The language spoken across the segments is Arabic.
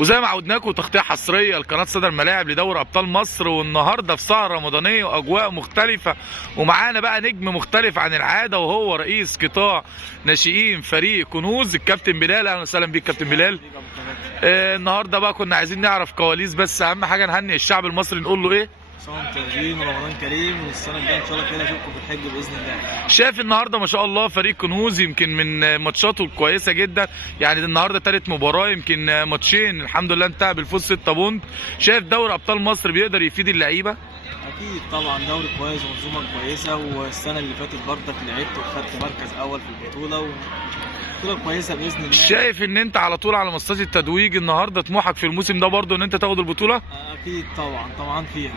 وزي ما عودناكم تغطيه حصريه لقناه صدى الملاعب لدوري ابطال مصر، والنهارده في سهره رمضانيه واجواء مختلفه، ومعانا بقى نجم مختلف عن العاده وهو رئيس قطاع ناشئين فريق كنوز الكابتن بلال. اهلا وسهلا بيك كابتن بلال. النهارده بقى كنا عايزين نعرف كواليس، بس اهم حاجه نهنئ الشعب المصري نقول له ايه؟ صوم طيبين ورمضان كريم، والسنه الجايه ان شاء الله كده اشوفكم في الحج باذن الله. شايف النهارده ما شاء الله فريق كنوز يمكن من ماتشاته الكويسه جدا، يعني النهارده ثالث مباراه، يمكن ماتشين الحمد لله انتهى بالفوز 6 بونت. شايف دوري ابطال مصر بيقدر يفيد اللعيبه؟ اكيد طبعا، دوري كويس ومنظومه كويسه، والسنه اللي فاتت برضك لعبت وخدت مركز اول في البطوله، بطوله كويسه باذن الله. شايف ان انت على طول على مصاص التتويج النهارده، طموحك في الموسم ده برضه ان انت تاخد البطوله؟ اكيد طبعا طبعا فيها.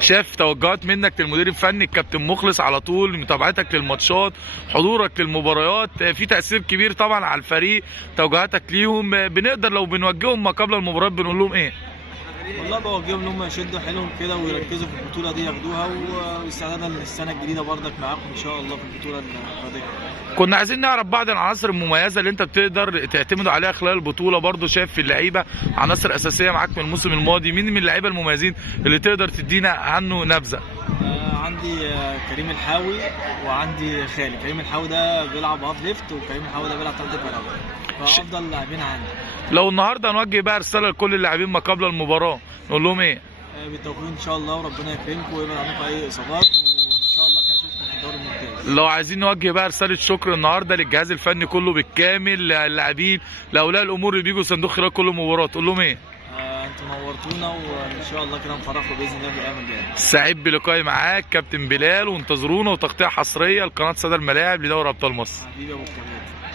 شايف توجهات منك للمدير الفني الكابتن مخلص على طول، متابعتك للماتشات، حضورك للمباريات، في تأثير كبير طبعا على الفريق، توجهاتك ليهم، بنقدر لو بنوجههم ما قبل المباراه بنقول لهم ايه؟ والله بوجههم ان هم يشدوا حيلهم كده ويركزوا في البطوله دي ياخدوها، واستعدادا للسنه الجديده برضك معاكم ان شاء الله في البطوله القادمه. كنا عايزين نعرف بعض العناصر المميزه اللي انت بتقدر تعتمد عليها خلال البطوله، برضه شايف في اللعيبه عناصر اساسيه معاك من الموسم الماضي، مين من اللعيبه المميزين اللي تقدر تدينا عنه نبذه؟ عندي كريم الحاوي وعندي خالد. كريم الحاوي ده بيلعب هاف ليفت، وكريم الحاوي ده بيلعب تحت الفراغ، فافضل لاعبين عندي. لو النهارده هنوجه بقى رساله لكل اللاعبين ما قبل المباراه نقول لهم ايه؟ بالتوفيق ان شاء الله، وربنا يكرمكم ويبعد عنكم اي اصابات، وان شاء الله كده اشوفكم في الدوري الممتاز. لو عايزين نوجه بقى رساله شكر النهارده للجهاز الفني كله بالكامل، للاعبين، لاولياء الامور اللي بيجوا صندوق خلال كل مباراه، تقول لهم ايه؟ انتوا نورتونا، وان شاء الله كده نفرحكم باذن الله في الايام الجايه. سعيد بلقائي معاك كابتن بلال، وانتظرونا وتغطيه حصريه لقناه صدى الملاعب لدوري ابطال مصر. حبيبي يا ابو الكباتن.